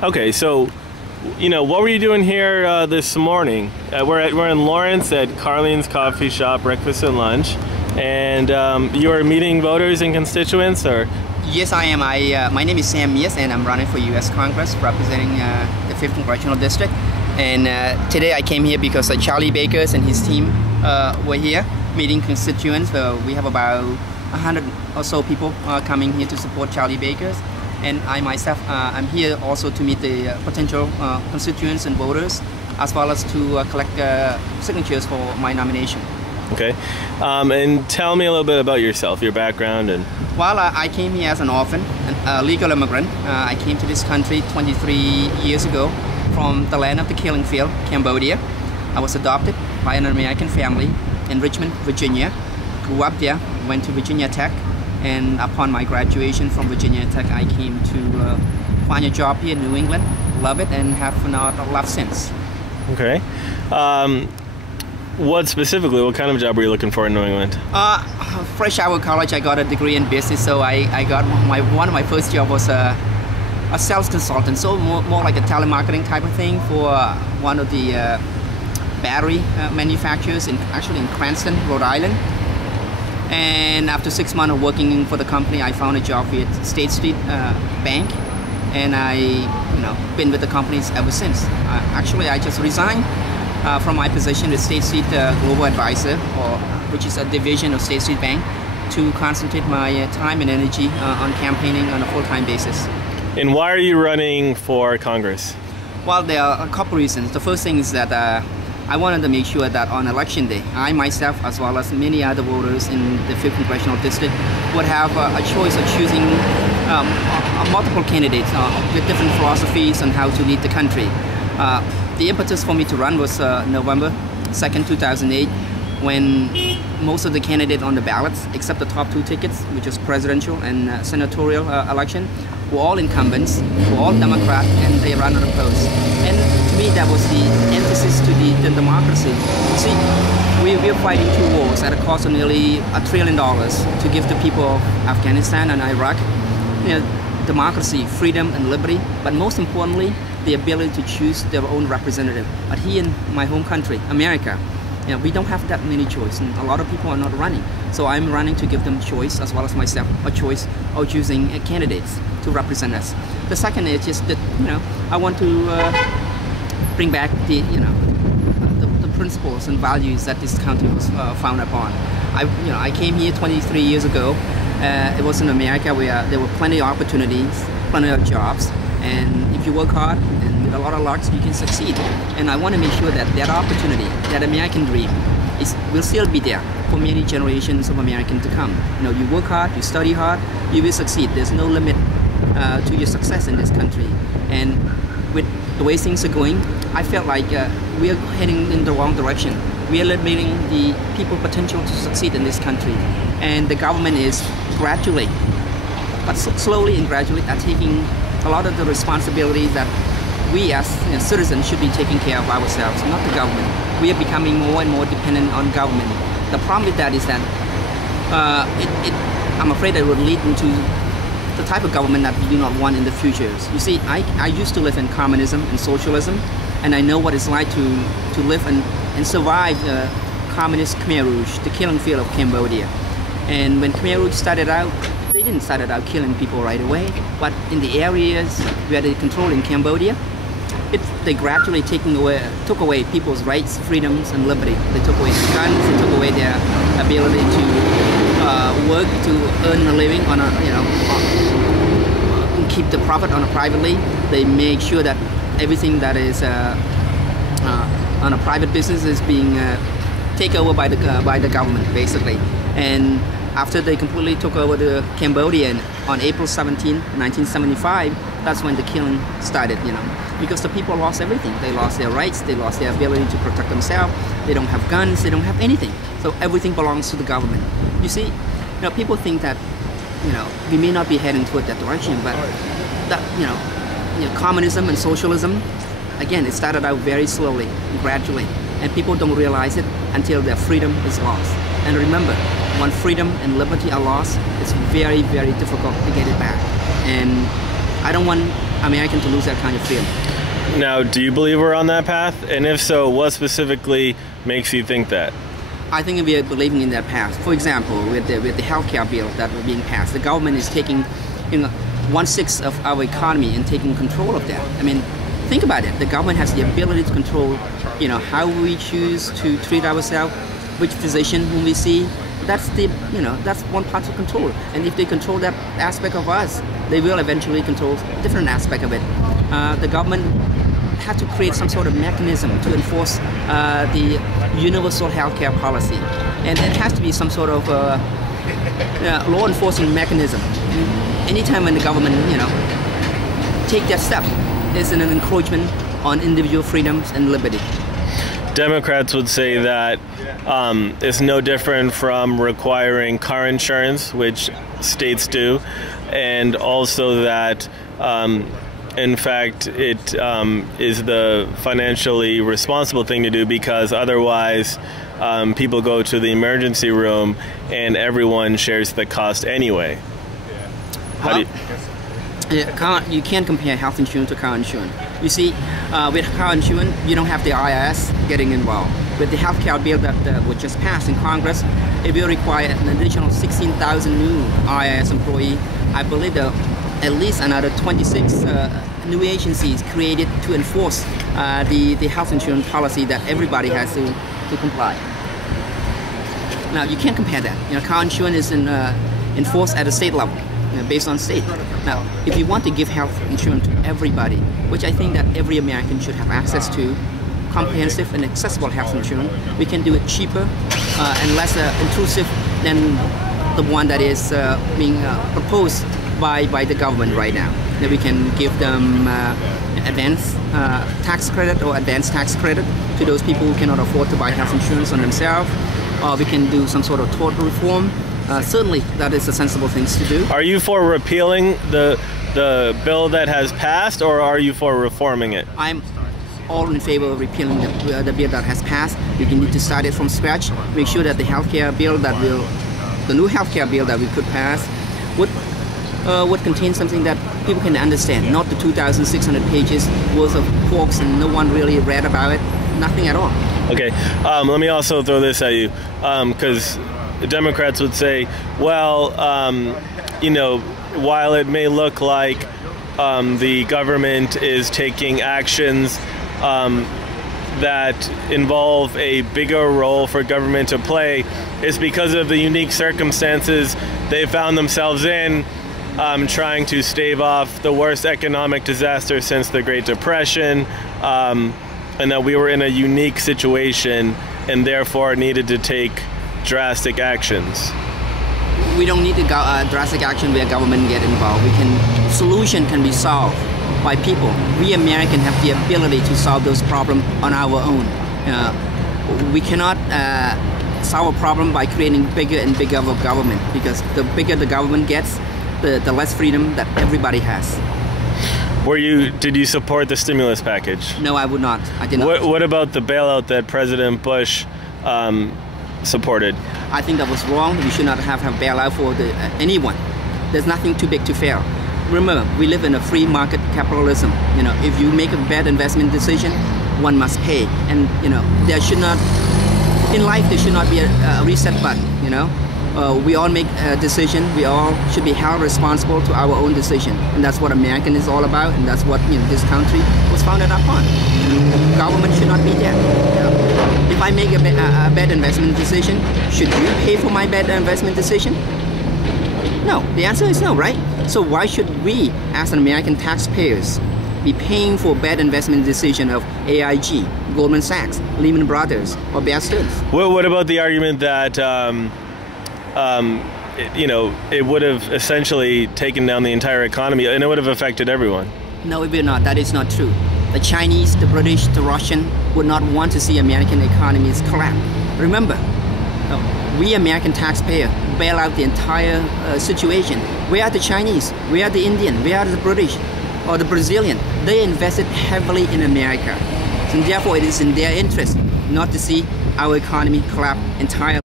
Okay, so, what were you doing here this morning? We're in Lawrence at Carlene's Coffee Shop, breakfast and lunch, and you are meeting voters and constituents, or? Yes, I am. My name is Sam Meas, and I'm running for U.S. Congress, representing the 5th Congressional District. And today I came here because Charlie Bakers and his team were here meeting constituents. We have about 100 or so people coming here to support Charlie Bakers. And I myself, I'm here also to meet the potential constituents and voters, as well as to collect signatures for my nomination. Okay, and tell me a little bit about yourself, your background. And well, I came here as an orphan, a legal immigrant. I came to this country 23 years ago from the land of the killing field, Cambodia. I was adopted by an American family in Richmond, Virginia. Grew up there, went to Virginia Tech. And upon my graduation from Virginia Tech, I came to find a job here in New England, love it, and have not left since. Okay. What kind of job were you looking for in New England? Fresh out of college, I got a degree in business, so I got one of my first job was a sales consultant, so more like a telemarketing type of thing for one of the battery manufacturers, actually in Cranston, Rhode Island. And after 6 months of working for the company, I found a job with State Street Bank, and I, been with the companies ever since. Actually, I just resigned from my position as State Street Global Advisor, which is a division of State Street Bank, to concentrate my time and energy on campaigning on a full-time basis. And why are you running for Congress? Well, there are a couple reasons. The first thing is that I wanted to make sure that on election day, I myself, as well as many other voters in the 5th Congressional District, would have a choice of choosing multiple candidates with different philosophies on how to lead the country. The impetus for me to run was November 2nd, 2008, when most of the candidates on the ballots, except the top 2 tickets, which is presidential and senatorial election, were all incumbents, were all Democrat, and they ran unopposed. And to me, that was the emphasis to the democracy. See, we're fighting 2 wars at a cost of nearly $1 trillion to give the people of Afghanistan and Iraq, democracy, freedom, and liberty, but most importantly, the ability to choose their own representative. But here in my home country, America, we don't have that many choices, and a lot of people are not running. So I'm running to give them choice, as well as myself, a choice of choosing candidates to represent us. The second is just that, I want to bring back the principles and values that this country was founded upon. I came here 23 years ago. It was in America where there were plenty of opportunities, plenty of jobs, and if you work hard and with a lot of luck, you can succeed. And I want to make sure that that opportunity, that American dream, will still be there for many generations of Americans to come. You work hard, you study hard, you will succeed. There's no limit to your success in this country. And with the way things are going, I felt like we are heading in the wrong direction. We are limiting the people's potential to succeed in this country. And the government is gradually, but slowly and gradually, are taking a lot of the responsibilities that we as citizens should be taking care of ourselves, not the government. We are becoming more and more dependent on government. The problem with that is that I'm afraid it would lead into the type of government that we do not want in the future. You see, I used to live in communism and socialism, and I know what it's like to live and survive communist Khmer Rouge, the killing field of Cambodia. And when Khmer Rouge started out, they didn't start out killing people right away, but in the areas where they control in Cambodia, they gradually took away people's rights, freedoms, and liberty. They took away their guns, they took away their ability to work, to earn a living on keep the profit on a privately. They make sure that everything that is on a private business is being taken over by the government, basically. And after they completely took over the Cambodia on April 17, 1975, that's when the killing started, because the people lost everything. They lost their rights, they lost their ability to protect themselves, they don't have guns, they don't have anything. So everything belongs to the government. You see, people think that, we may not be heading toward that direction, but that, communism and socialism, again, it started out very slowly, gradually, and people don't realize it until their freedom is lost. And remember, when freedom and liberty are lost, it's very, very difficult to get it back. And I don't want American to lose that kind of freedom. Now, do you believe we're on that path? And if so, what specifically makes you think that? I think we are believing in that path. For example, with the healthcare bill that were being passed, the government is taking, 1/6 of our economy and taking control of that. I mean, think about it. The government has the ability to control, how we choose to treat ourselves, which physician whom we see. That's that's one part to control. And if they control that aspect of us, they will eventually control a different aspect of it. The government had to create some sort of mechanism to enforce the universal healthcare policy, and it has to be some sort of law enforcement mechanism. Anytime when the government, take that step, it's an encroachment on individual freedoms and liberty. Democrats would say that it's no different from requiring car insurance, which states do, and also that in fact, it is the financially responsible thing to do, because otherwise people go to the emergency room and everyone shares the cost anyway. You can't compare health insurance to car insurance. You see, with car insurance, you don't have the IRS getting involved. With the healthcare bill that was just passed in Congress, it will require an additional 16,000 new IRS employees. I believe that at least another 26 new agencies created to enforce the health insurance policy that everybody has to comply. Now, you can't compare that. Car insurance is enforced at a state level, based on state. Now, if you want to give health insurance to everybody, which I think that every American should have access to, comprehensive and accessible health insurance, we can do it cheaper and less intrusive than the one that is being proposed by the government right now. That we can give them advanced tax credit or advanced tax credit to those people who cannot afford to buy health insurance on themselves, or we can do some sort of tort reform. Certainly, that is a sensible thing to do. Are you for repealing the bill that has passed, or are you for reforming it? I'm all in favor of repealing the bill that has passed. We need to start it from scratch. Make sure that the healthcare bill the new healthcare bill that we could pass would contain something that people can understand, not the 2,600 pages worth of quotes and no one really read about it. Nothing at all. Okay, let me also throw this at you, because the Democrats would say, well, while it may look like the government is taking actions that involve a bigger role for government to play, it's because of the unique circumstances they found themselves in, trying to stave off the worst economic disaster since the Great Depression, and that we were in a unique situation and therefore needed to take drastic actions. We don't need drastic action where government get involved. Solution can be solved by people. We Americans have the ability to solve those problems on our own. We cannot solve a problem by creating bigger and bigger of a government, because the bigger the government gets, the less freedom that everybody has. Did you support the stimulus package? No, I would not. I did not. What about the bailout that President Bush supported? I think that was wrong. We should not have a bailout for anyone. There's nothing too big to fail. Remember, we live in a free market capitalism. If you make a bad investment decision, one must pay. And there should not, in life, there should not be a reset button. We all make a decision. We all should be held responsible to our own decision, and that's what American is all about, and that's what this country was founded upon. Government should not be there. If I make a bad investment decision, should you pay for my bad investment decision? No. The answer is no, right? So why should we, as an American taxpayers, be paying for bad investment decision of AIG, Goldman Sachs, Lehman Brothers, or Bear Stearns? What about the argument that it would have essentially taken down the entire economy and it would have affected everyone? No, it will not. That is not true. The Chinese, the British, the Russian would not want to see American economies collapse. Remember, we American taxpayers bail out the entire situation. Where are the Chinese? Where are the Indian? Where are the British or the Brazilian? They invested heavily in America. And therefore, it is in their interest not to see our economy collapse entirely.